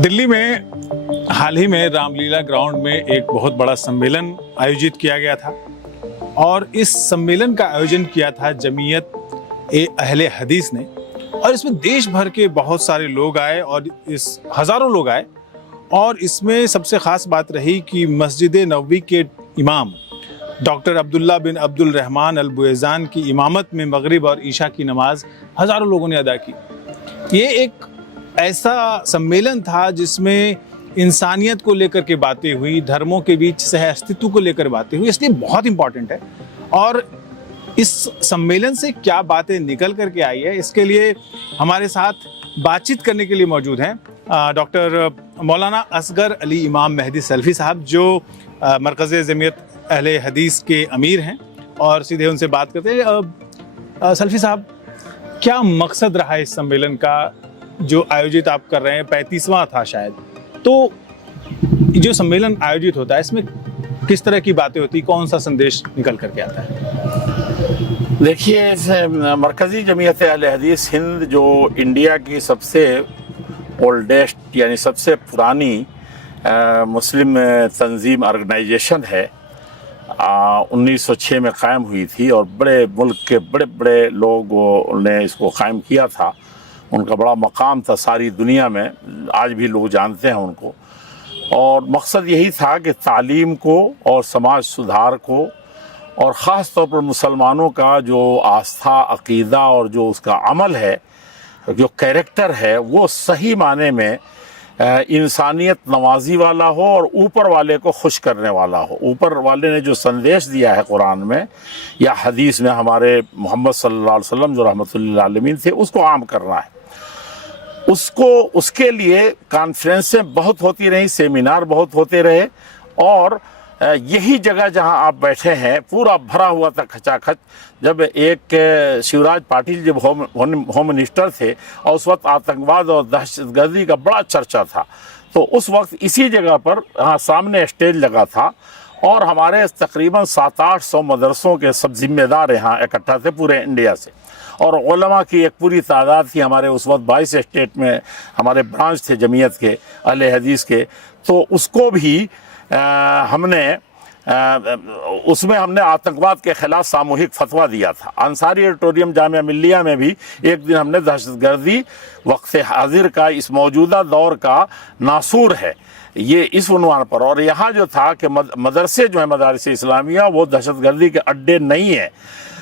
दिल्ली में हाल ही में रामलीला ग्राउंड में एक बहुत बड़ा सम्मेलन आयोजित किया गया था और इस सम्मेलन का आयोजन किया था जमीयत ए अहले हदीस ने। और इसमें देश भर के बहुत सारे लोग आए और इस हज़ारों लोग आए। और इसमें सबसे ख़ास बात रही कि मस्जिद नबवी के इमाम डॉक्टर अब्दुल्ला बिन अब्दुल रहमान अल बुएज़ान की इमामत में मगरिब और ईशा की नमाज हज़ारों लोगों ने अदा की। ये एक ऐसा सम्मेलन था जिसमें इंसानियत को लेकर के बातें हुई, धर्मों के बीच सह अस्तित्व को लेकर बातें हुई, इसलिए बहुत इंपॉर्टेंट है। और इस सम्मेलन से क्या बातें निकल करके आई है, इसके लिए हमारे साथ बातचीत करने के लिए मौजूद हैं डॉक्टर मौलाना असगर अली इमाम मेहदी सल्फी साहब, जो मरकज़ जमीयत अहले हदीस के अमीर हैं। और सीधे उनसे बात करते हैं। सल्फी साहब, क्या मकसद रहा है इस सम्मेलन का जो आयोजित आप कर रहे हैं? 35वां था शायद। तो जो सम्मेलन आयोजित होता है इसमें किस तरह की बातें होती, कौन सा संदेश निकल करके आता है? देखिए, मरकज़ी जमीयत अहले हदीस हिंद जो इंडिया की सबसे ओल्डेस्ट यानी सबसे पुरानी मुस्लिम तंजीम ऑर्गेनाइजेशन है, 1906 में क़ायम हुई थी और बड़े मुल्क के बड़े बड़े लोगों ने इसको क़ायम किया था। उनका बड़ा मकाम था सारी दुनिया में, आज भी लोग जानते हैं उनको। और मकसद यही था कि तालीम को और समाज सुधार को और ख़ास तौर पर मुसलमानों का जो आस्था, अक़ीदा और जो उसका अमल है, जो कैरेक्टर है, वो सही माने में इंसानियत नवाजी वाला हो और ऊपर वाले को खुश करने वाला हो। ऊपर वाले ने जो संदेश दिया है कुरान में या हदीस में, हमारे मोहम्मद सल्लल्लाहु अलैहि वसल्लम जो रहमतुल लिल आलमीन थे, उसको आम करना है। उसके लिए कॉन्फ्रेंसें बहुत होती रही, सेमिनार बहुत होते रहे। और यही जगह जहां आप बैठे हैं पूरा भरा हुआ था खचाखच। जब एक शिवराज पाटिल जब होम मिनिस्टर थे और उस वक्त आतंकवाद और दहशतगर्दी का बड़ा चर्चा था, तो उस वक्त इसी जगह पर सामने स्टेज लगा था और हमारे तकरीबन 700-800 मदरसों के सब जिम्मेदार यहाँ इकट्ठा थे पूरे इंडिया से। और उलमा की एक पूरी तादाद थी। हमारे उस वक्त 22 स्टेट में हमारे ब्रांच थे जमीयत के अहले हदीस के। तो उसको भी उसमें हमने आतंकवाद के ख़िलाफ़ सामूहिक फतवा दिया था। अंसारी ऑडिटोरियम जामिया मिल्लिया में भी एक दिन हमने दहशतगर्दी वक्त हाजिर का, इस मौजूदा दौर का नासूर है, ये इस उन्वान पर। और यहाँ जो था कि मदरसे जो है मदारिस इस्लामिया, वो दहशतगर्दी के अड्डे नहीं है।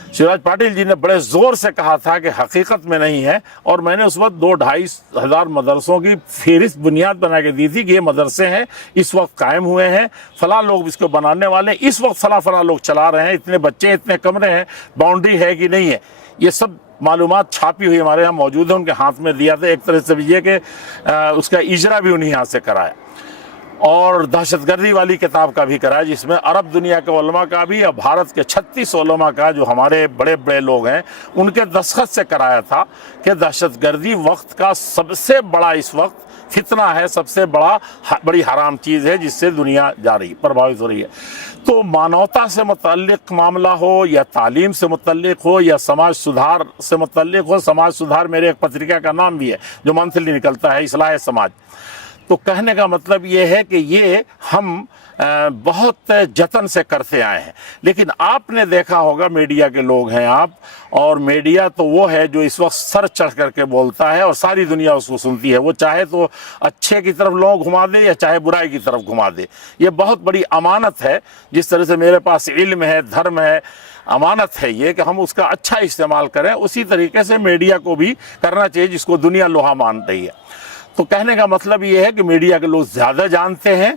शिवराज पाटिल जी ने बड़े ज़ोर से कहा था कि हकीकत में नहीं है। और मैंने उस वक्त 2-2.5 हज़ार मदरसों की फहरिस्त बुनियाद बना के दी थी कि ये मदरसे हैं, इस वक्त कायम हुए हैं, फ़लाँ लोग इसको बनाने वाले, इस वक्त फ़लाँ लोग चला रहे हैं, इतने बच्चे, इतने कमरे हैं, बाउंड्री है कि नहीं है। ये सब मालूमात छापी हुई हमारे यहाँ मौजूद है, उनके हाथ में दिया था। एक तरह से ये कि उसका इजरा भी उन्हीं हाथ से कराया। और दहशतगर्दी वाली किताब का भी कराया, जिसमें अरब दुनिया के उलमा का भी और भारत के 36 उलमा का, जो हमारे बड़े बड़े लोग हैं, उनके दस्तखत से कराया था कि दहशतगर्दी वक्त का सबसे बड़ा इस वक्त फितना है, सबसे बड़ी हराम चीज़ है जिससे दुनिया जा रही, प्रभावित हो रही है। तो मानवता से मुतल्लिक़ मामला हो या तालीम से मुतल्लिक़ हो या समाज सुधार से मुतल्लिक़ हो। समाज सुधार मेरे एक पत्रिका का नाम भी है जो मंथली निकलता है, इस्लाह समाज। तो कहने का मतलब ये है कि ये हम बहुत जतन से करते आए हैं। लेकिन आपने देखा होगा, मीडिया के लोग हैं आप, और मीडिया तो वो है जो इस वक्त सर चढ़ करके बोलता है और सारी दुनिया उसको सुनती है। वो चाहे तो अच्छे की तरफ लोग घुमा दे या चाहे बुराई की तरफ घुमा दे। ये बहुत बड़ी अमानत है। जिस तरह से मेरे पास इल्म है, धर्म है, अमानत है ये कि हम उसका अच्छा इस्तेमाल करें, उसी तरीके से मीडिया को भी करना चाहिए जिसको दुनिया लोहा मान रही है। तो कहने का मतलब ये है कि मीडिया के लोग ज़्यादा जानते हैं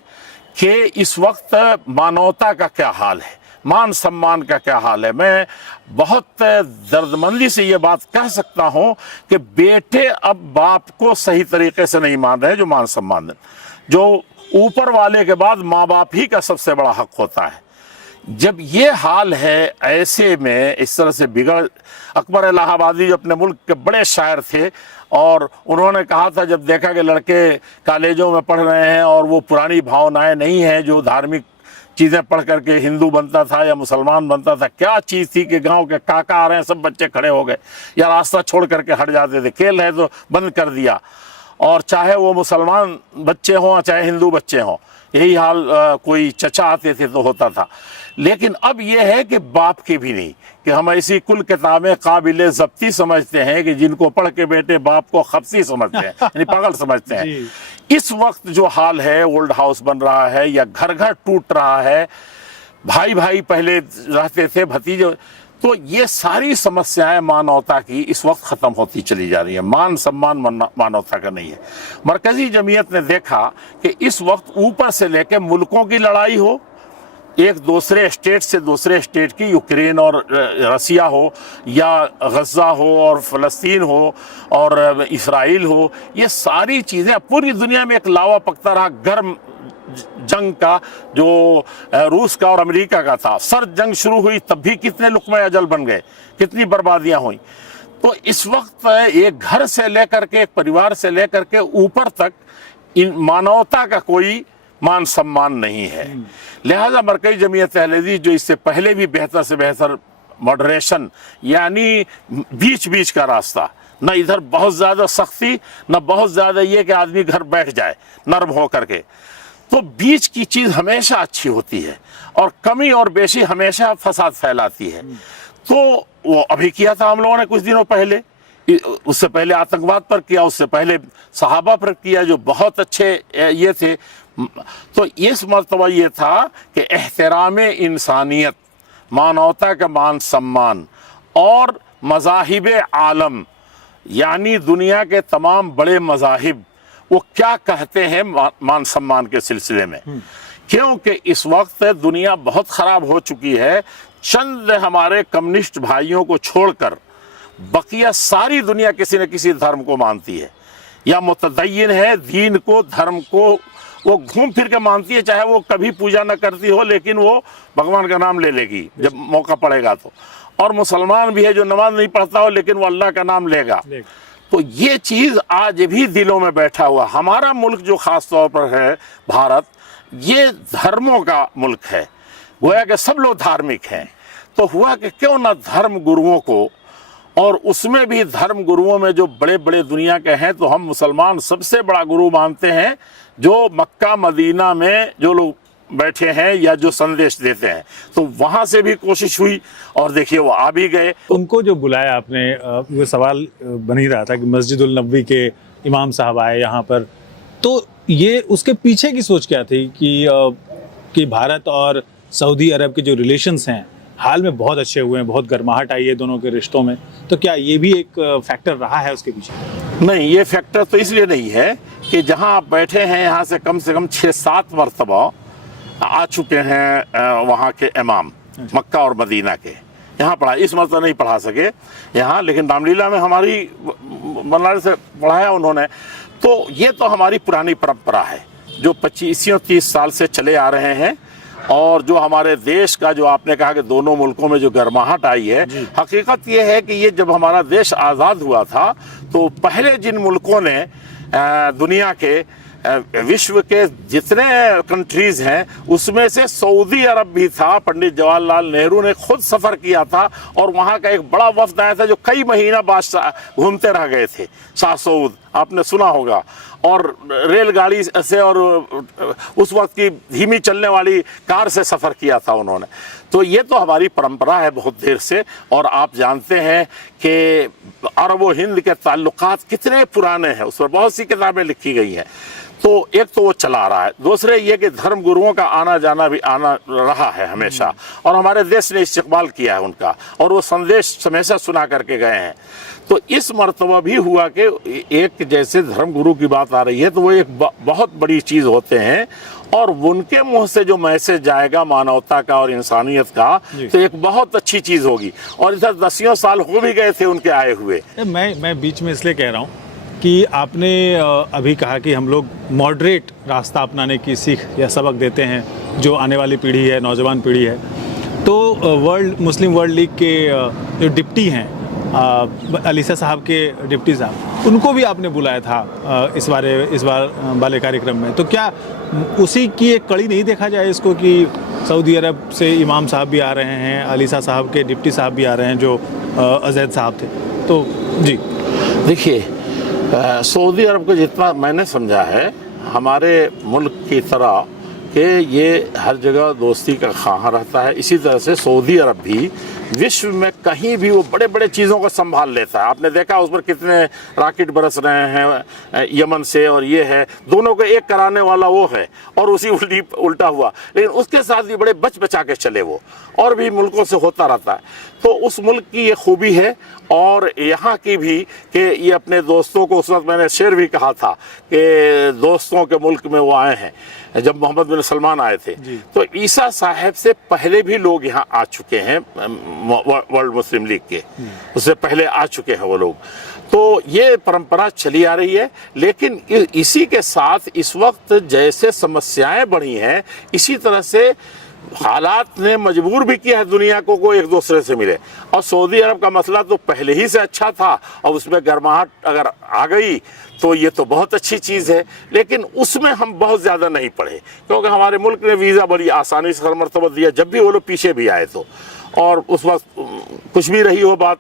कि इस वक्त मानवता का क्या हाल है, मान सम्मान का क्या हाल है। मैं बहुत दर्दमंदी से ये बात कह सकता हूँ कि बेटे अब बाप को सही तरीके से नहीं मान रहे, जो मान सम्मान है, जो ऊपर वाले के बाद माँ बाप ही का सबसे बड़ा हक होता है। जब ये हाल है, ऐसे में इस तरह से बिगड़। अकबर इलाहाबादी जो अपने मुल्क के बड़े शायर थे, और उन्होंने कहा था जब देखा कि लड़के कॉलेजों में पढ़ रहे हैं और वो पुरानी भावनाएं नहीं हैं जो धार्मिक चीज़ें पढ़ करके हिंदू बनता था या मुसलमान बनता था, क्या चीज़ थी कि गांव के काका आ रहे हैं, सब बच्चे खड़े हो गए या रास्ता छोड़ करके हट जाते थे, खेल है तो बंद कर दिया। और चाहे वो मुसलमान बच्चे हों चाहे हिंदू बच्चे हों, यही हाल कोई चचा आते थे तो होता था। लेकिन अब ये है कि बाप की भी नहीं, कि हम ऐसी कुल किताबें काबिल ज़ब्ती समझते हैं कि जिनको पढ़ के बेटे बाप को खपसी समझते हैं, यानी पागल समझते हैं। इस वक्त जो हाल है, ओल्ड हाउस बन रहा है या घर घर टूट रहा है, भाई भाई पहले रहते थे भतीजे, तो ये सारी समस्याएं मानवता की इस वक्त ख़त्म होती चली जा रही है। मान सम्मान मानवता का नहीं है। मरकज़ी जमीयत ने देखा कि इस वक्त ऊपर से लेकर मुल्कों की लड़ाई हो, एक दूसरे स्टेट से दूसरे स्टेट की, यूक्रेन और रसिया हो या गज़ा हो और फ़लस्तीन हो और इसराइल हो, ये सारी चीज़ें पूरी दुनिया में एक लावा पकता रहा। गर्म जंग का जो रूस का और अमेरिका का था, सर्द जंग शुरू हुई तब भी कितने लुक़्मे अजल बन गए, कितनी बर्बादियां हुई। तो इस वक्त एक घर से लेकर के, एक परिवार से लेकर के ऊपर तक इन मानवता का कोई मान सम्मान नहीं है। लिहाजा मरकज़ी जमीयत अहले हदीस जो इससे पहले भी बेहतर से बेहतर मॉडरेशन, यानी बीच बीच का रास्ता, न इधर बहुत ज़्यादा सख्ती न बहुत ज़्यादा ये कि आदमी घर बैठ जाए नर्म हो करके, तो बीच की चीज़ हमेशा अच्छी होती है और कमी और बेशी हमेशा फसाद फैलाती है। तो वो अभी किया था हम लोगों ने कुछ दिनों पहले, उससे पहले आतंकवाद पर किया, उससे पहले सहाबा पर किया जो बहुत अच्छे ये थे। तो इस मर्तबा ये था कि एहतराम इंसानियत, मानवता का मान सम्मान और मज़ाहिब आलम, यानी दुनिया के तमाम बड़े मज़ाहिब वो क्या कहते हैं मान सम्मान के सिलसिले में। क्योंकि इस वक्त दुनिया बहुत ख़राब हो चुकी है। चंद हमारे कम्युनिस्ट भाइयों को छोड़कर बकिया सारी दुनिया किसी न किसी धर्म को मानती है, या मुतदय्यिन है, दीन को, धर्म को वो घूम फिर के मानती है, चाहे वो कभी पूजा न करती हो लेकिन वो भगवान का नाम ले लेगी जब मौका पड़ेगा तो। और मुसलमान भी है जो नमाज नहीं पढ़ता हो लेकिन वो अल्लाह का नाम लेगा। तो ये चीज़ आज भी दिलों में बैठा हुआ। हमारा मुल्क जो ख़ास तौर पर है भारत, ये धर्मों का मुल्क है, गोया कि सब लोग धार्मिक हैं। तो हुआ कि क्यों ना धर्म गुरुओं को, और उसमें भी धर्म गुरुओं में जो बड़े बड़े दुनिया के हैं, तो हम मुसलमान सबसे बड़ा गुरु मानते हैं जो मक्का मदीना में जो लोग बैठे हैं या जो संदेश देते हैं। तो वहाँ से भी कोशिश हुई और देखिए वो आ भी गए। उनको जो बुलाया आपने, वो सवाल बन ही रहा था कि मस्जिदुल नबवी के इमाम साहब आए यहाँ पर, तो ये उसके पीछे की सोच क्या थी कि भारत और सऊदी अरब के जो रिलेशंस हैं हाल में बहुत अच्छे हुए हैं, बहुत गर्माहट आई है दोनों के रिश्तों में, तो क्या ये भी एक फैक्टर रहा है उसके पीछे? नहीं, ये फैक्टर तो इसलिए नहीं है कि जहाँ आप बैठे हैं यहाँ से कम 6-7 मरतबा आ चुके हैं वहाँ के इमाम मक्का और मदीना के, यहाँ पढ़ा, इस मरतबा नहीं पढ़ा सके यहाँ, लेकिन रामलीला में हमारी बनारस से पढ़ाया उन्होंने। तो ये तो हमारी पुरानी परंपरा है जो 25-30 साल से चले आ रहे हैं। और जो हमारे देश का, जो आपने कहा कि दोनों मुल्कों में जो गर्माहट आई है, हकीकत ये है कि ये जब हमारा देश आज़ाद हुआ था तो पहले जिन मुल्कों ने दुनिया के विश्व के जितने कंट्रीज़ हैं उसमें से सऊदी अरब भी था। पंडित जवाहरलाल नेहरू ने खुद सफ़र किया था और वहाँ का एक बड़ा वफ्द आया था जो कई महीना बाद घूमते रह गए थे। शाह सऊद आपने सुना होगा, और रेलगाड़ी से और उस वक्त की धीमी चलने वाली कार से सफ़र किया था उन्होंने। तो ये तो हमारी परंपरा है बहुत देर से। और आप जानते हैं कि अरब व हिंद के ताल्लुकात कितने पुराने हैं, उस पर बहुत सी किताबें लिखी गई हैं। तो एक तो वो चला रहा है, दूसरे ये कि धर्म गुरुओं का आना जाना भी आना रहा है हमेशा, और हमारे देश ने इस्तेक़बाल किया है उनका, और वो संदेश हमेशा सुना करके गए हैं। तो इस मर्तबा भी हुआ कि एक जैसे धर्म गुरु की बात आ रही है तो वो एक बहुत बड़ी चीज़ होते हैं, और उनके मुंह से जो मैसेज जाएगा मानवता का और इंसानियत का, तो एक बहुत अच्छी चीज़ होगी। और इधर 10 साल हो भी गए थे उनके आए हुए। मैं बीच में इसलिए कह रहा हूँ कि आपने अभी कहा कि हम लोग मॉडरेट रास्ता अपनाने की सीख या सबक देते हैं जो आने वाली पीढ़ी है, नौजवान पीढ़ी है। तो मुस्लिम वर्ल्ड लीग के जो डिप्टी हैं, अलीसा साहब के डिप्टी साहब, उनको भी आपने बुलाया था इस बार वाले कार्यक्रम में। तो क्या उसी की एक कड़ी नहीं देखा जाए इसको कि सऊदी अरब से इमाम साहब भी आ रहे हैं, अलीसा साहब के डिप्टी साहब भी आ रहे हैं जो अजैद साहब थे? तो जी देखिए, सऊदी अरब को जितना मैंने समझा है हमारे मुल्क की तरह कि ये हर जगह दोस्ती का ख़्वाह रहता है, इसी तरह से सऊदी अरब भी विश्व में कहीं भी वो बड़े बड़े चीज़ों को संभाल लेता है। आपने देखा उस पर कितने रॉकेट बरस रहे हैं यमन से, और ये है दोनों को एक कराने वाला वो है और उसी उल्टा हुआ, लेकिन उसके साथ भी बड़े बच बचा के चले वो, और भी मुल्कों से होता रहता है। तो उस मुल्क की ये खूबी है और यहाँ की भी कि ये अपने दोस्तों को, उस वक्त मैंने शेर भी कहा था कि दोस्तों के मुल्क में वो आए हैं जब मोहम्मद बिन सलमान आए थे। तो ईसा साहब से पहले भी लोग यहाँ आ चुके हैं, वर्ल्ड मुस्लिम लीग के उससे पहले आ चुके हैं वो लोग। तो ये परंपरा चली आ रही है, लेकिन इसी के साथ इस वक्त जैसे समस्याएं बढ़ी हैं, इसी तरह से हालात ने मजबूर भी किया है दुनिया को एक दूसरे से मिले। और सऊदी अरब का मसला तो पहले ही से अच्छा था, और उसमें गर्माहट अगर आ गई तो ये तो बहुत अच्छी चीज़ है, लेकिन उसमें हम बहुत ज़्यादा नहीं पढ़े, क्योंकि हमारे मुल्क ने वीज़ा बड़ी आसानी से हर मरतबा दिया जब भी वो लोग पीछे भी आए तो, और उस वक्त कुछ भी रही हो बात,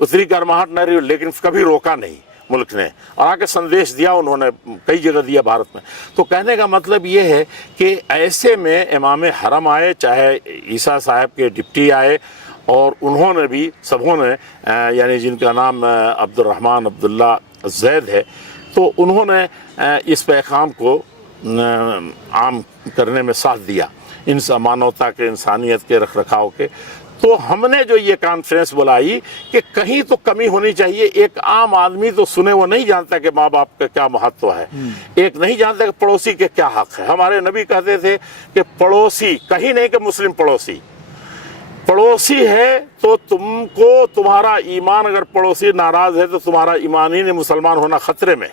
उतनी गर्माहट न रही, लेकिन कभी रोका नहीं मुल्क ने, और आके संदेश दिया उन्होंने, कई जगह दिया भारत में। तो कहने का मतलब ये है कि ऐसे में इमाम हरम आए, चाहे ईसा साहब के डिप्टी आए, और उन्होंने भी सबों ने यानी जिनका नाम अब्दुर्रहमान अब्दुल्ला जैद है, तो उन्होंने इस पैगाम को आम करने में साथ दिया, इन मानवता के, इंसानियत के रख रखाव के। तो हमने जो ये कॉन्फ्रेंस बुलाई कि कहीं तो कमी होनी चाहिए। एक आम आदमी तो सुने वो नहीं जानता कि माँ बाप का क्या महत्व है, एक नहीं जानता कि पड़ोसी के क्या हक है। हमारे नबी कहते थे कि पड़ोसी, कहीं नहीं कि मुस्लिम पड़ोसी, पड़ोसी है तो तुमको, तुम्हारा ईमान अगर पड़ोसी नाराज है तो तुम्हारा ईमान ही नहीं, मुसलमान होना खतरे में।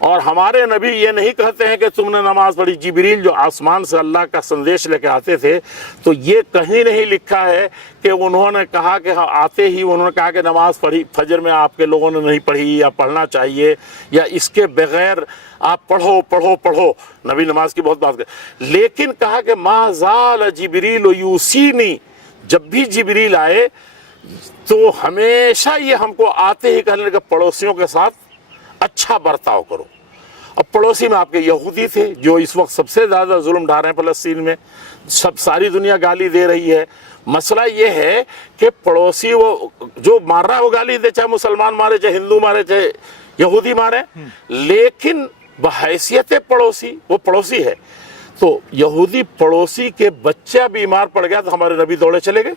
और हमारे नबी ये नहीं कहते हैं कि तुमने नमाज पढ़ी। जिब्रील जो आसमान से अल्लाह का संदेश लेके आते थे, तो ये कहीं नहीं लिखा है कि उन्होंने कहा कि हाँ, आते ही उन्होंने कहा कि नमाज पढ़ी, फजर में आपके लोगों ने नहीं पढ़ी या पढ़ना चाहिए, या इसके बगैर आप पढ़ो पढ़ो पढ़ो। नबी नमाज की बहुत बात कर, लेकिन कहा कि माज़ाल जिब्रील यूसीनी, जब भी जिब्रील आए तो हमेशा ये हमको आते ही कहने लगे पड़ोसियों के साथ अच्छा बर्ताव करो। अब पड़ोसी में आपके यहूदी थे जो इस वक्त सबसे ज़्यादा जुल्म ढा रहे हैं फ़लस्तीन में, सब सारी दुनिया गाली दे रही है। मसला ये है कि पड़ोसी वो जो मार रहा है वो गाली दे, चाहे मुसलमान मारे, चाहे हिंदू मारे, चाहे यहूदी मारे, लेकिन बहैसियत पड़ोसी वो पड़ोसी है। तो यहूदी पड़ोसी के बच्चा बीमार पड़ गया तो हमारे नबी दौड़े चले गए,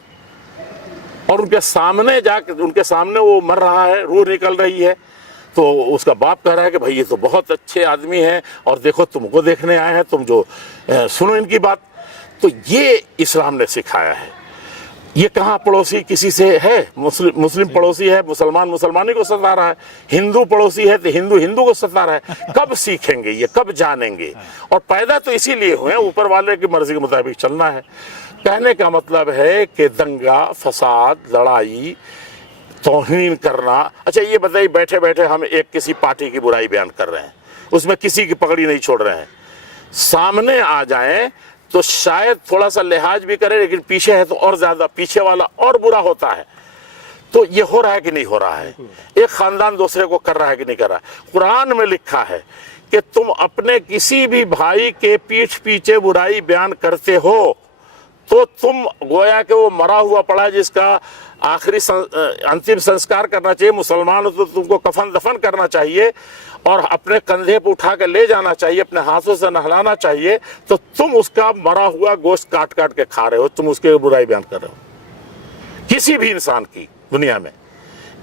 और उनके सामने जाकर, उनके सामने वो मर रहा है, रूह निकल रही है, तो उसका बाप कह रहा है कि भाई ये तो बहुत अच्छे आदमी हैं, और देखो तुमको देखने आए हैं, तुम जो सुनो इनकी बात। तो ये इस्लाम ने सिखाया है। ये कहाँ पड़ोसी किसी से है? मुस्लिम पड़ोसी है, मुसलमान मुसलमानी को सता रहा है, हिंदू पड़ोसी है तो हिंदू हिंदू को सता रहा है। कब सीखेंगे ये, कब जानेंगे? और पैदा तो इसीलिए हुए हैं, ऊपर वाले की मर्जी के मुताबिक चलना है। कहने का मतलब है कि दंगा फसाद, लड़ाई, तौहीन करना। अच्छा ये बताइए, बैठे बैठे हम एक किसी पार्टी की बुराई बयान कर रहे हैं, उसमें किसी की पकड़ी नहीं छोड़ रहे हैं, सामने आ जाएं तो शायद थोड़ा सा लिहाज भी करे, लेकिन पीछे है तो और ज्यादा, पीछे वाला और बुरा होता है। तो ये हो रहा है कि नहीं हो रहा है? एक खानदान दूसरे को कर रहा है कि नहीं कर रहा है? कुरान में लिखा है कि तुम अपने किसी भी भाई के पीठ पीछे बुराई बयान करते हो तो तुम गोया कि वो मरा हुआ पड़ा जिसका आखिरी अंतिम संस्कार करना चाहिए, मुसलमान हो तो तुमको कफन दफन करना चाहिए और अपने कंधे पर उठा कर ले जाना चाहिए, अपने हाथों से नहलाना चाहिए, तो तुम उसका मरा हुआ गोश्त काट काट के खा रहे हो, तुम उसके बुराई बयान कर रहे हो किसी भी इंसान की दुनिया में।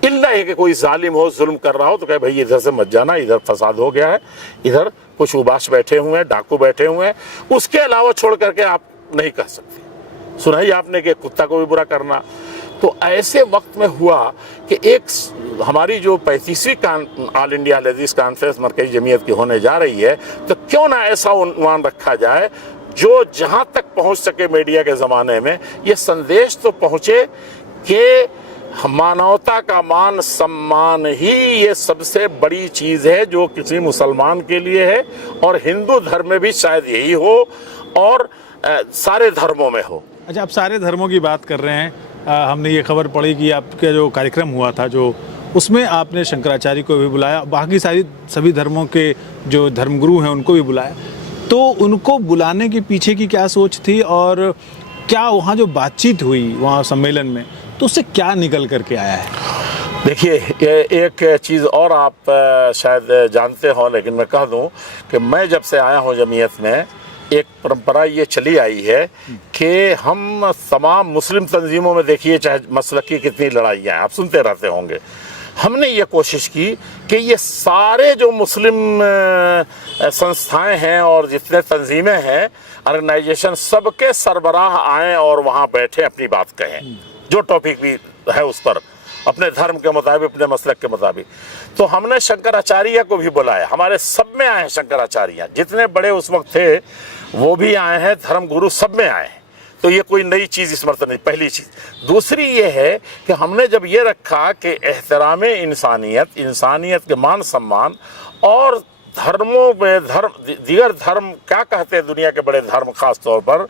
इल्ला है कि कोई जालिम हो, जुल्म कर रहा हो तो कहे भाई इधर से मत जाना, इधर फसाद हो गया है, इधर कुछ उबाश बैठे हुए हैं, डाकू बैठे हुए हैं, उसके अलावा छोड़ करके आप नहीं कह सकते। सुना ही आपने कि कुत्ता को भी बुरा करना। तो ऐसे वक्त में हुआ कि एक हमारी जो 35वीं ऑल इंडिया हदीस कॉन्फ्रेंस मरकज़ी जमीयत की होने जा रही है, तो क्यों ना ऐसा उन्वान रखा जाए जो जहां तक पहुंच सके मीडिया के ज़माने में ये संदेश तो पहुंचे कि मानवता का मान सम्मान ही ये सबसे बड़ी चीज़ है जो किसी मुसलमान के लिए है, और हिंदू धर्म में भी शायद यही हो, और सारे धर्मों में हो। अच्छा, आप सारे धर्मों की बात कर रहे हैं। हमने ये खबर पढ़ी कि आपका जो कार्यक्रम हुआ था, जो उसमें आपने शंकराचार्य को भी बुलाया, बाकी सभी धर्मों के जो धर्मगुरु हैं उनको भी बुलाया। तो उनको बुलाने के पीछे की क्या सोच थी और क्या वहाँ जो बातचीत हुई वहाँ सम्मेलन में, तो उससे क्या निकल करके आया है? देखिए, एक चीज़ और आप शायद जानते हो, लेकिन मैं कह दूं कि मैं जब से आया हूं जमीयत में, एक परंपरा ये चली आई है कि हम तमाम मुस्लिम तंजीमों में, देखिए चाहे मसलक की कितनी लड़ाइयाँ हैं, आप सुनते रहते होंगे, हमने ये कोशिश की कि ये सारे जो मुस्लिम संस्थाएं हैं और जितने तंजीमें हैं, ऑर्गेनाइजेशन, सबके सरबराह आएँ और वहाँ बैठे अपनी बात कहें, जो टॉपिक भी है उस पर, अपने धर्म के मुताबिक, अपने मसलक के मुताबिक। तो हमने शंकराचार्य को भी बुलाया, हमारे सब में आए हैं शंकराचार्य, जितने बड़े उस वक्त थे वो भी आए हैं, धर्म गुरु सब में आए हैं। तो ये कोई नई चीज़ इस मर्तबा नहीं, पहली चीज़। दूसरी ये है कि हमने जब ये रखा कि एहतराम इंसानियत, इंसानियत के मान सम्मान, और धर्मों में दीगर धर्म क्या कहते हैं, दुनिया के बड़े धर्म खास तौर पर,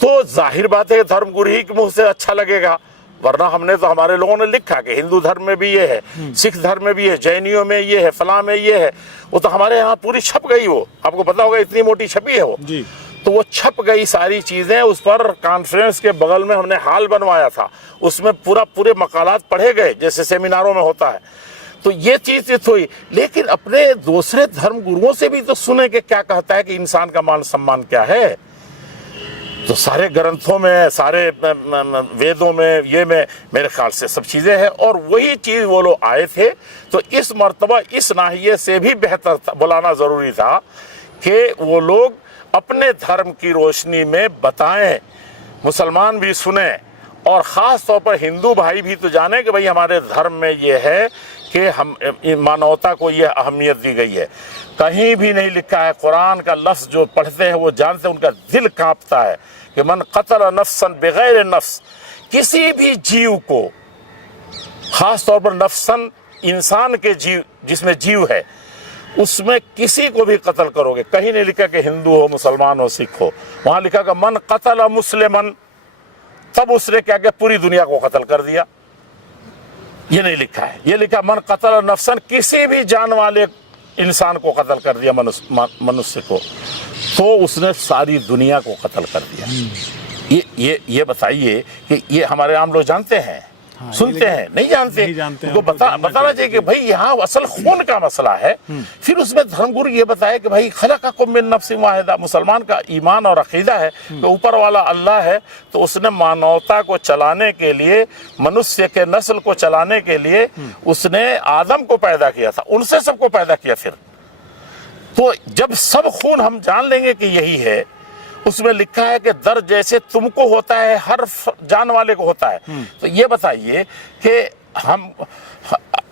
तो जाहिर बात है धर्म गुरु ही के मुँह से अच्छा लगेगा, वरना हमने तो, हमारे लोगों ने लिखा कि हिंदू धर्म में भी ये है, सिख धर्म में भी है, जैनियों में ये है, फलां में ये है, वो तो हमारे यहाँ पूरी छप गई, वो आपको पता होगा, इतनी मोटी छपी है वो जी। तो वो छप गई सारी चीज़ें। उस पर कॉन्फ्रेंस के बगल में हमने हाल बनवाया था, उसमें पूरे मकालात पढ़े गए जैसे सेमिनारों में होता है। तो ये चीज़ हुई, लेकिन अपने दूसरे धर्म गुरुओं से भी तो सुने कि क्या कहता है कि इंसान का मान सम्मान क्या है। तो सारे ग्रंथों में, सारे वेदों में, ये में मेरे ख्याल से सब चीज़ें हैं, और वही चीज़ वो लोग आए थे। तो इस मर्तबा इस नाहिये से भी बेहतर बुलाना ज़रूरी था कि वो लोग अपने धर्म की रोशनी में बताएं, मुसलमान भी सुने, और ख़ास तौर पर हिंदू भाई भी तो जाने कि भाई हमारे धर्म में ये है कि हम मानवता को ये अहमियत दी गई है। कहीं भी नहीं लिखा है, कुरान का लफ्ज़ जो पढ़ते हैं वो जानते हैं, उनका दिल कांपता है कि मन क़तल नफ्सन बग़ैर नफ्स, किसी भी जीव को, ख़ास तौर पर नफ्सन इंसान के जीव, जिसमें जीव है, उसमें किसी को भी कत्ल करोगे, कहीं नहीं लिखा कि हिंदू हो, मुसलमान हो, सिख हो, वहाँ लिखा कि मन क़तल मुस्लिमन, तब उसने क्या किया, पूरी दुनिया को कत्ल कर दिया। ये नहीं लिखा है, ये लिखा मन क़तल नफ्सन, किसी भी जान वाले इंसान को कत्ल कर दिया, मनुष्य को, तो उसने सारी दुनिया को कत्ल कर दिया। ये बताइए कि ये हमारे आम लोग जानते हैं? हाँ, सुनते हैं? नहीं जानते। उनको बताना चाहिए कि भाई यहाँ असल खून का मसला है। फिर उसमें धर्मगुरु ये बताया कि भाई खलक़कुम मिन नफ्सिन वाहिदा, मुसलमान का ईमान और अकीदा है कि ऊपर वाला अल्लाह है, तो उसने मानवता को चलाने के लिए, मनुष्य के नस्ल को चलाने के लिए उसने आदम को पैदा किया था, उनसे सबको पैदा किया। फिर तो जब सब खून हम जान लेंगे कि यही है, उसमें लिखा है कि दर्द जैसे तुमको होता है हर जान वाले को होता है, तो ये बताइए कि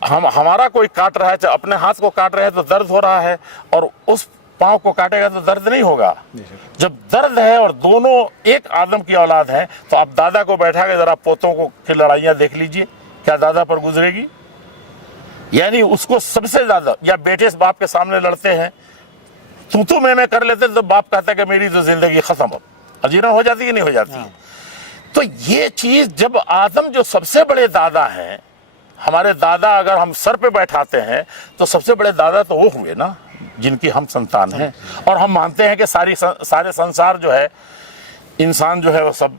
हमारा कोई काट रहा है, चाहे अपने हाथ को काट रहे हैं तो दर्द हो रहा है, और उस पाँव को काटेगा तो दर्द नहीं होगा। जब दर्द है और दोनों एक आदम की औलाद हैं, तो आप दादा को बैठा के जरा पोतों को की लड़ाइयाँ देख लीजिए, क्या दादा पर गुजरेगी? यानी उसको सबसे ज्यादा, या बेटे से बाप के सामने लड़ते हैं, तू मैं कर लेते, तो बाप कहता है कि मेरी तो जिंदगी खत्म हो, अजीरा हो जाती है, नहीं हो जाती है। तो ये चीज जब आदम जो सबसे बड़े दादा हैं, हमारे दादा अगर हम सर पे बैठाते हैं तो सबसे बड़े दादा तो वो हुए ना, जिनकी हम संतान हैं, और हम मानते हैं कि सारे संसार जो है, इंसान जो है वो सब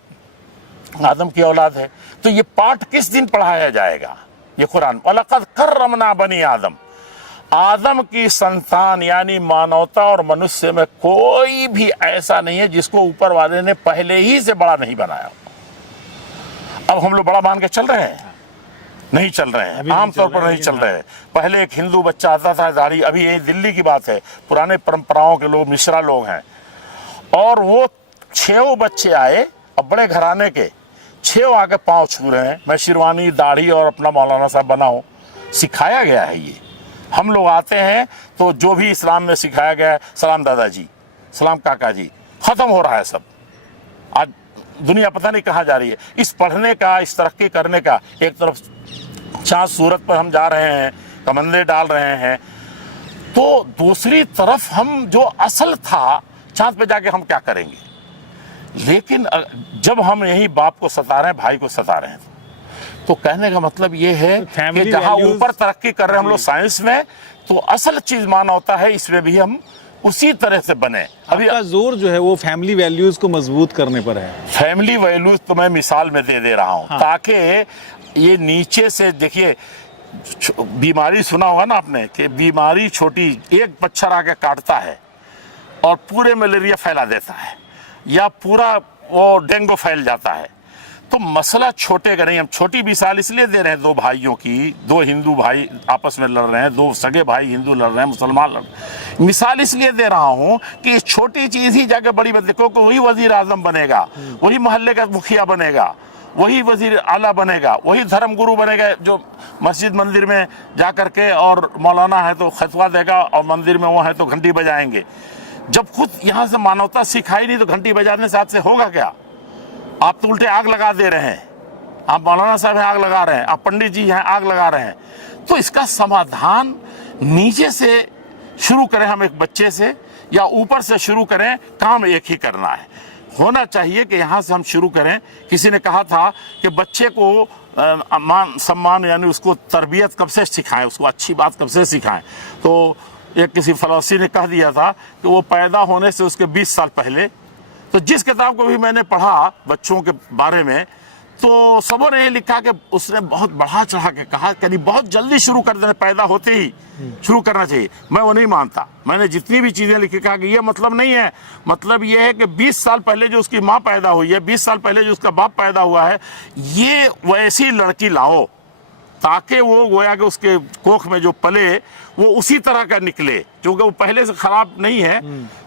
आदम की औलाद है। तो ये पाठ किस दिन पढ़ाया जाएगा? ये कुरान, वलक़द कर्रमना बनी आदम, आदम की संतान यानी मानवता और मनुष्य में कोई भी ऐसा नहीं है जिसको ऊपर वाले ने पहले ही से बड़ा नहीं बनाया। अब हम लोग बड़ा मान के चल रहे हैं? नहीं चल रहे हैं, आमतौर पर नहीं चल रहे हैं। पहले एक हिंदू बच्चा आता था दाढ़ी, अभी ये दिल्ली की बात है, पुराने परंपराओं के लोग, मिश्रा लोग हैं, और वो 6 बच्चे आए, अब बड़े घराने के 6 आके पाँव छू रहे हैं, मैं शेरवानी, दाढ़ी और अपना मौलाना साहब बना हूँ। सिखाया गया है ये। हम लोग आते हैं तो जो भी इस्लाम में सिखाया गया है, सलाम दादाजी, सलाम काका जी, ख़त्म हो रहा है सब। आज दुनिया पता नहीं कहाँ जा रही है। इस पढ़ने का, इस तरक्की करने का, एक तरफ चाँद सूरत पर हम जा रहे हैं, कमंदे डाल रहे हैं, तो दूसरी तरफ हम जो असल था, चाँद पे जाके हम क्या करेंगे? लेकिन जब हम यही बाप को सता रहे हैं, भाई को सता रहे हैं, तो कहने का मतलब ये है कि family जहाँ values- ऊपर तरक्की कर रहे हैं हम लोग साइंस में, तो असल चीज मानवता है, इसमें भी हम उसी तरह से बने। अभी आपका जोर जो है वो फैमिली वैल्यूज को मजबूत करने पर है। फैमिली वैल्यूज तो मैं मिसाल में दे रहा हूँ, हाँ। ताकि ये नीचे से देखिए, बीमारी सुना होगा ना आपने कि बीमारी छोटी, एक मच्छर आके काटता है और पूरे मलेरिया फैला देता है, या पूरा वो डेंगू फैल जाता है। तो मसला छोटे का नहीं, हम छोटी मिसाल इसलिए दे रहे हैं, दो भाइयों की, दो हिंदू भाई आपस में लड़ रहे हैं, दो सगे भाई हिंदू लड़ रहे हैं, मुसलमान लड़ रहे हैं। मिसाल इसलिए दे रहा हूं कि इस छोटी चीज ही जाके बड़ी बात, देखो कि वही वजीर आजम बनेगा, वही मोहल्ले का मुखिया बनेगा, वही वजीर आला बनेगा, वही धर्म गुरु बनेगा, जो मस्जिद मंदिर में जा करके और मौलाना है तो खतवा देगा और मंदिर में वो है तो घंटी बजाएंगे। जब खुद यहाँ से मानवता सिखाई नहीं तो घंटी बजाने से हाथ से होगा क्या? आप तो उल्टे आग लगा दे रहे हैं, आप मौलाना साहब हैं आग लगा रहे हैं, आप पंडित जी हैं आग लगा रहे हैं। तो इसका समाधान नीचे से शुरू करें, हम एक बच्चे से, या ऊपर से शुरू करें, काम एक ही करना है। होना चाहिए कि यहाँ से हम शुरू करें। किसी ने कहा था कि बच्चे को मान सम्मान यानी उसको तरबियत कब से सिखाएं, उसको अच्छी बात कब से सिखाएं। तो एक किसी फलस्ती ने कह दिया था कि वो पैदा होने से उसके 20 साल पहले, तो जिस किताब को भी मैंने पढ़ा बच्चों के बारे में, तो सबों ने ये लिखा कि उसने बहुत बढ़ा चढ़ा के कहा कि बहुत जल्दी शुरू कर देना, पैदा होते ही शुरू करना चाहिए। मैं वो नहीं मानता। मैंने जितनी भी चीज़ें लिखी कहा कि ये मतलब नहीं है, मतलब ये है कि 20 साल पहले जो उसकी माँ पैदा हुई है, 20 साल पहले जो उसका बाप पैदा हुआ है, ये वैसी लड़की लाओ ताकि वो गोया कि उसके कोख में जो पले वो उसी तरह का निकले, क्योंकि वो पहले से खराब नहीं है,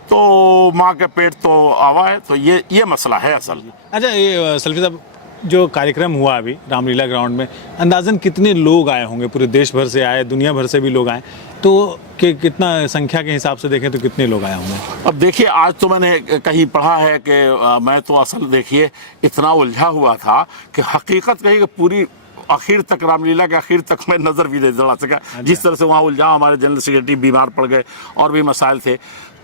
तो माँ के पेट तो आवा है। तो ये मसला है असल। अच्छा, ये सल्फी साहब, जो कार्यक्रम हुआ अभी रामलीला ग्राउंड में, अंदाजन कितने लोग आए होंगे? पूरे देश भर से आए, दुनिया भर से भी लोग आए, तो कितना संख्या के हिसाब से देखें तो कितने लोग आए होंगे? अब देखिए, आज तो मैंने कहीं पढ़ा है कि मैं तो असल देखिए इतना उलझा हुआ था कि हकीकत कही कि पूरी आखिर तक, रामलीला के आखिर तक मैं नजर भी नहीं दड़ा सका। जिस तरह से वहाँ उलझा, हमारे जनरल सेक्रेटरी बीमार पड़ गए और भी मसाइल थे।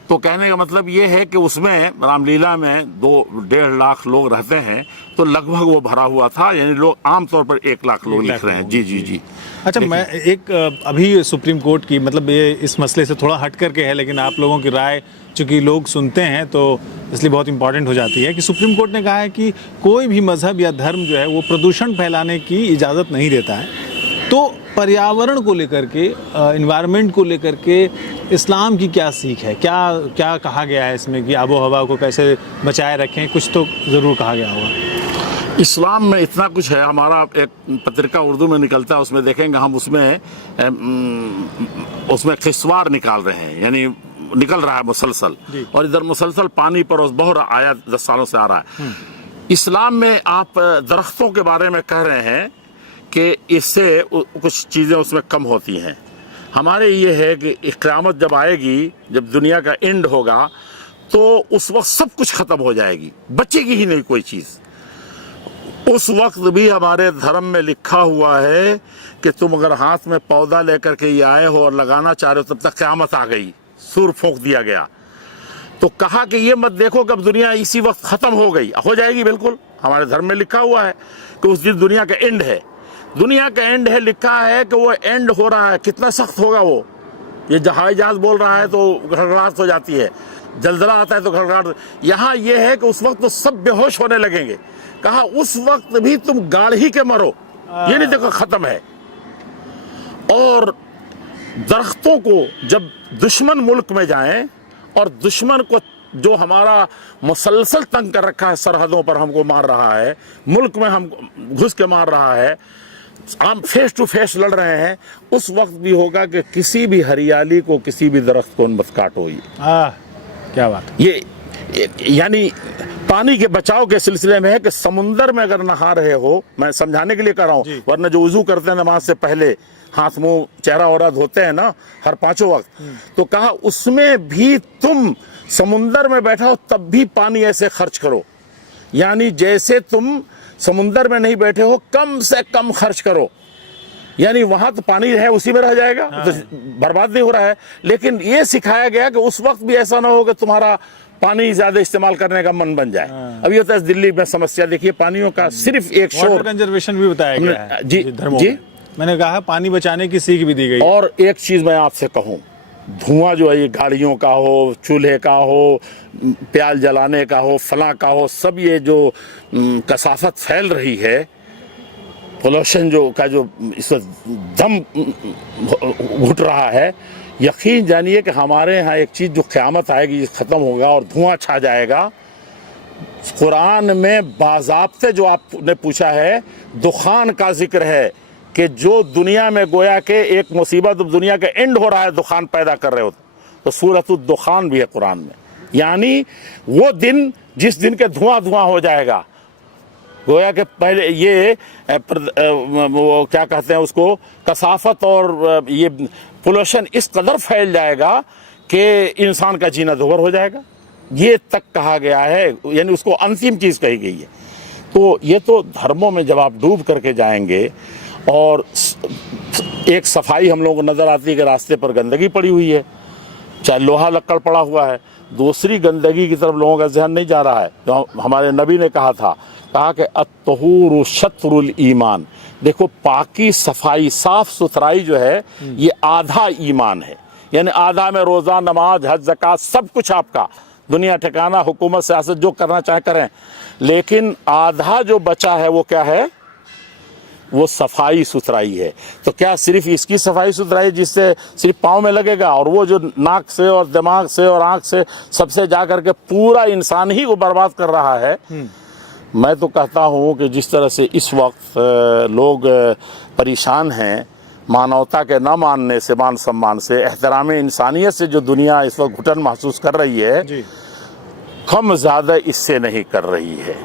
तो कहने का मतलब ये है कि उसमें रामलीला में 2-1.5 लाख लोग रहते हैं, तो लगभग वो भरा हुआ था, यानी लोग आमतौर पर 1 लाख लोग लिख रहे हैं। जी जी जी। अच्छा, मैं एक अभी सुप्रीम कोर्ट की, मतलब ये इस मसले से थोड़ा हट करके है, लेकिन आप लोगों की राय चूँकि लोग सुनते हैं तो इसलिए बहुत इंपॉर्टेंट हो जाती है कि सुप्रीम कोर्ट ने कहा है कि कोई भी मजहब या धर्म जो है वो प्रदूषण फैलाने की इजाज़त नहीं देता है। तो पर्यावरण को लेकर के, एनवायरनमेंट को लेकर के इस्लाम की क्या सीख है? क्या क्या कहा गया है इसमें कि आबो हवा को कैसे बचाए रखें? कुछ तो ज़रूर कहा गया होगा। इस्लाम में इतना कुछ है। हमारा एक पत्रिका उर्दू में निकलता है, उसमें देखेंगे हम, उसमें खिस्वार निकाल रहे हैं, यानी निकल रहा है मुसलसल, और इधर मुसलसल पानी पर बहुत आया 10 सालों से आ रहा है। इस्लाम में आप दरख्तों के बारे में कह रहे हैं कि इससे कुछ चीज़ें उसमें कम होती हैं। हमारे ये है कि क़यामत जब आएगी, जब दुनिया का एंड होगा, तो उस वक्त सब कुछ ख़त्म हो जाएगी, बचेगी ही नहीं कोई चीज़। उस वक्त भी हमारे धर्म में लिखा हुआ है कि तुम अगर हाथ में पौधा लेकर के ये आए हो और लगाना चाह रहे हो, तब तक क़यामत आ गई, सूर फूंक दिया गया। तो कहा कि ये मत देखो कि अब दुनिया इसी वक्त ख़त्म हो गई, हो जाएगी। बिल्कुल हमारे धर्म में लिखा हुआ है कि उस दिन दुनिया का एंड है। दुनिया का एंड है, लिखा है कि वो एंड हो रहा है। कितना सख्त होगा वो। ये हवाई जहाज बोल रहा है तो घड़घड़ाहट हो जाती है, जलजला आता है तो घड़घड़ाहट। यहाँ ये है कि उस वक्त तो सब बेहोश होने लगेंगे। कहा उस वक्त भी तुम गाड़ ही के मरो, ये नहीं देखो खत्म है। और दरख्तों को जब दुश्मन मुल्क में जाएं और दुश्मन को जो हमारा मुसलसल तंग कर रखा है, सरहदों पर हमको मार रहा है, मुल्क में हम घुस के मार रहा है, हम फेस टू फेस लड़ रहे हैं, उस वक्त भी होगा कि किसी भी हरियाली को, किसी भी दरख्त को मत काटो। ये क्या बात। ये यानी पानी के बचाव के सिलसिले में है कि समुंदर में अगर नहा रहे हो, मैं समझाने के लिए कर रहा हूँ, वरना जो वुजू करते हैं नमाज से पहले हाथ मुंह चेहरा और धोते हैं ना हर 5 वक्त, तो कहा उसमें भी तुम समुंदर में बैठा हो तब भी पानी ऐसे खर्च करो, यानी जैसे तुम समुंदर में नहीं बैठे हो कम से कम खर्च करो। यानी वहां तो पानी है उसी में रह जाएगा, तो बर्बाद नहीं हो रहा है। लेकिन ये सिखाया गया कि उस वक्त भी ऐसा ना हो कि तुम्हारा पानी ज्यादा इस्तेमाल करने का मन बन जाए। अब ये होता है दिल्ली में समस्या, देखिए पानियों का सिर्फ एक वाटर शोर। कंजर्वेशन भी बताया गया है जी, धर्मों जी। में। मैंने कहा पानी बचाने की सीख भी दी गई। और एक चीज मैं आपसे कहूं, धुआं जो है ये गाड़ियों का हो, चूल्हे का हो, प्याज जलाने का हो, फला का हो, सब ये जो कसाफत फैल रही है, पोल्यूशन जो का जो इस दम घुट रहा है, यकीन जानिए कि हमारे यहाँ एक चीज़ जो क़यामत आएगी ख़त्म होगा और धुआं छा जाएगा। कुरान में बाज़ाब्ते जो आपने पूछा है, दुखान का जिक्र है कि जो दुनिया में गोया के एक मुसीबत दुनिया के एंड हो रहा है, दुखान पैदा कर रहे हो, तो सूरत दुखान भी है कुरान में। यानी वो दिन जिस दिन के धुआं धुआं हो जाएगा, गोया के पहले ये वो क्या कहते हैं उसको, कसाफत और ये पोल्यूशन इस कदर फैल जाएगा कि इंसान का जीना दुभर हो जाएगा, ये तक कहा गया है। यानी उसको अंतिम चीज़ कही गई है। तो ये तो धर्मों में जब आप डूब करके जाएंगे, और एक सफाई हम लोगों को नज़र आती है कि रास्ते पर गंदगी पड़ी हुई है, चाहे लोहा लक्कड़ पड़ा हुआ है, दूसरी गंदगी की तरफ लोगों का ध्यान नहीं जा रहा है। जो हमारे नबी ने कहा कि अत्तहूरु शत्रुल ईमान, देखो पाकी सफाई साफ सुथराई जो है ये आधा ईमान है। यानी आधा में रोज़ा, नमाज, हज, ज़कात सब कुछ आपका, दुनिया ठिकाना, हुकूमत, सियासत जो करना चाहे करें, लेकिन आधा जो बचा है वो क्या है, वो सफाई सुथराई है। तो क्या सिर्फ इसकी सफाई सुथराई जिससे सिर्फ पाँव में लगेगा, और वो जो नाक से और दिमाग से और आँख से सबसे जा करके पूरा इंसान ही को बर्बाद कर रहा है। मैं तो कहता हूँ कि जिस तरह से इस वक्त लोग परेशान हैं मानवता के न मानने से, मान सम्मान से, एहतराम इंसानियत से जो दुनिया इस वक्त घुटन महसूस कर रही है, कम ज़्यादा इससे नहीं कर रही है।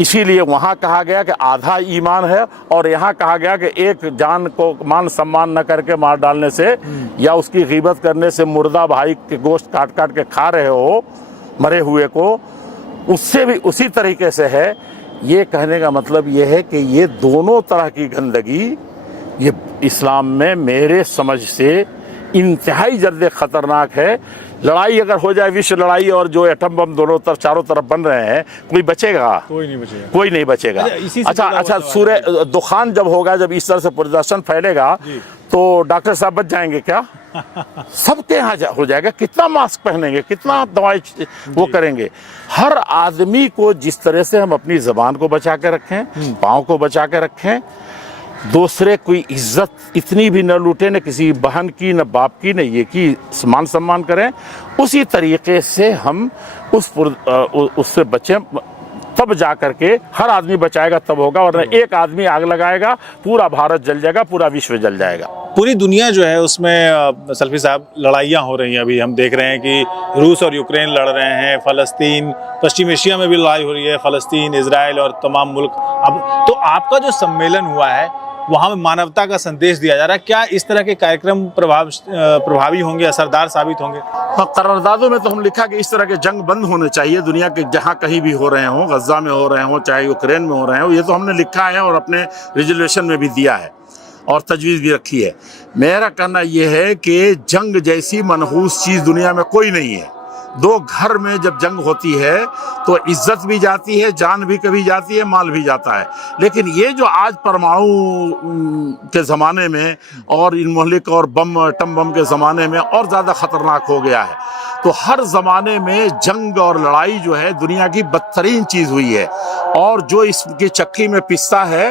इसीलिए वहाँ कहा गया कि आधा ईमान है, और यहाँ कहा गया कि एक जान को मान सम्मान न करके मार डालने से या उसकी ग़ीबत करने से, मुर्दा भाई के गोश्त काट काट के खा रहे हो मरे हुए को, उससे भी उसी तरीके से है। ये कहने का मतलब ये है कि ये दोनों तरह की गंदगी ये इस्लाम में मेरे समझ से इंतहाई जल्द ख़तरनाक है। लड़ाई अगर हो जाए, विश्व लड़ाई, और जो एटम बम दोनों तरफ चारों तरफ बन रहे हैं, कोई बचेगा? कोई नहीं बचेगा। अच्छा, सूर्य दुखान जब होगा, जब इस तरह से प्रदर्शन फैलेगा, तो डॉक्टर साहब बच जाएंगे क्या? सबके यहाँ हो जाएगा। कितना मास्क पहनेंगे, कितना दवाई वो करेंगे। हर आदमी को जिस तरह से हम अपनी ज़बान को बचा के रखें, पाँव को बचा के रखें, दूसरे कोई इज्जत इतनी भी न लूटे, न किसी बहन की, न बाप की, न ये की, मान सम्मान करें, उसी तरीके से हम उससे बचें। तब जा करके हर आदमी बचाएगा, तब होगा। वरना एक आदमी आग लगाएगा, पूरा भारत जल जाएगा, पूरा विश्व जल जाएगा। पूरी दुनिया जो है उसमें सल्फी साहब लड़ाइयाँ हो रही हैं। अभी हम देख रहे हैं कि रूस और यूक्रेन लड़ रहे हैं, फ़लस्तीन, पश्चिम एशिया में भी लड़ाई हो रही है, फ़लस्तीन, इजराइल और तमाम मुल्क। अब तो आपका जो सम्मेलन हुआ है वहाँ में मानवता का संदेश दिया जा रहा है, क्या इस तरह के कार्यक्रम प्रभावी होंगे, असरदार साबित होंगे? हाँ, करारदादों में तो हम लिखा कि इस तरह के जंग बंद होने चाहिए दुनिया के, जहाँ कहीं भी हो रहे हों, गज़ा में हो रहे हों, चाहे यूक्रेन में हो रहे हों। ये तो हमने लिखा है और अपने रिजोल्यूशन में भी दिया है और तजवीज़ भी रखी है। मेरा कहना यह है कि जंग जैसी मनहूस चीज़ दुनिया में कोई नहीं है। दो घर में जब जंग होती है तो इज्जत भी जाती है, जान भी कभी जाती है, माल भी जाता है। लेकिन ये जो आज परमाणु के ज़माने में और इन मुहलिक और बम, एटम बम के ज़माने में और ज़्यादा ख़तरनाक हो गया है। तो हर ज़माने में जंग और लड़ाई जो है दुनिया की बदतरीन चीज़ हुई है, और जो इसकी चक्की में पिसता है।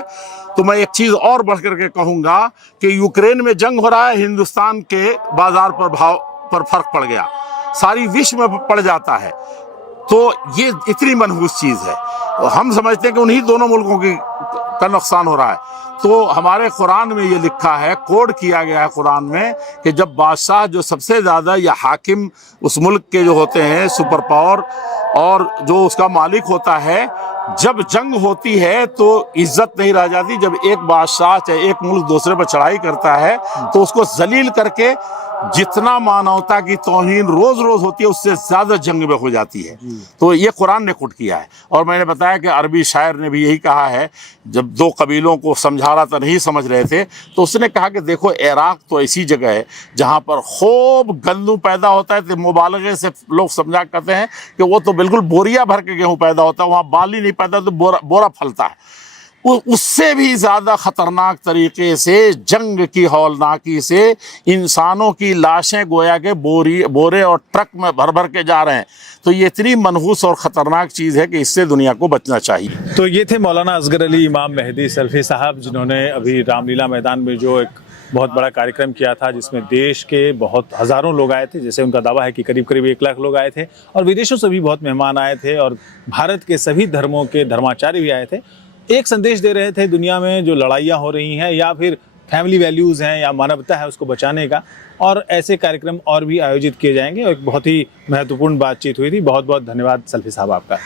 तो मैं एक चीज़ और बढ़ करके कहूँगा कि यूक्रेन में जंग हो रहा है, हिंदुस्तान के बाज़ार पर भाव पर फ़र्क पड़ गया, सारी विश्व में पड़ जाता है। तो ये इतनी मनहूस चीज़ है। हम समझते हैं कि उन्हीं दोनों मुल्कों का नुकसान हो रहा है। तो हमारे कुरान में ये लिखा है, कोड किया गया है कुरान में, कि जब बादशाह जो सबसे ज़्यादा या हाकिम उस मुल्क के जो होते हैं, सुपर पावर, और जो उसका मालिक होता है, जब जंग होती है तो इज्जत नहीं रह जाती। जब एक बादशाह चाहे एक मुल्क दूसरे पर चढ़ाई करता है तो उसको जलील करके जितना मानवता की तौहीन रोज रोज होती है उससे ज्यादा जंग में हो जाती है। तो ये कुरान ने कुट किया है। और मैंने बताया कि अरबी शायर ने भी यही कहा है, जब दो कबीलों को समझा रहा था, नहीं समझ रहे थे, तो उसने कहा कि देखो इराक तो ऐसी जगह है जहाँ पर खूब गंदू पैदा होता है, तो मुबालगे से लोग समझा करते हैं कि वो तो बिल्कुल बोरिया भर के गेहूँ पैदा होता है, वहाँ बाली नहीं पैदा तो बोरा फलता है। उससे भी ज़्यादा ख़तरनाक तरीके से जंग की हौलनाकी से इंसानों की लाशें गोया के बोरे और ट्रक में भर भर के जा रहे हैं। तो ये इतनी मनहूस और ख़तरनाक चीज़ है कि इससे दुनिया को बचना चाहिए। तो ये थे मौलाना असगर अली इमाम मेहदी सल्फ़ी साहब, जिन्होंने अभी रामलीला मैदान में जो एक बहुत बड़ा कार्यक्रम किया था, जिसमें देश के बहुत हज़ारों लोग आए थे। जैसे उनका दावा है कि करीब करीब 1 लाख लोग आए थे, और विदेशों से भी बहुत मेहमान आए थे, और भारत के सभी धर्मों के धर्माचार्य भी आए थे। एक संदेश दे रहे थे दुनिया में जो लड़ाइयाँ हो रही हैं या फिर फैमिली वैल्यूज़ हैं या मानवता है उसको बचाने का, और ऐसे कार्यक्रम और भी आयोजित किए जाएंगे। और एक बहुत ही महत्वपूर्ण बातचीत हुई थी। बहुत बहुत धन्यवाद सल्फ़ी साहब आपका।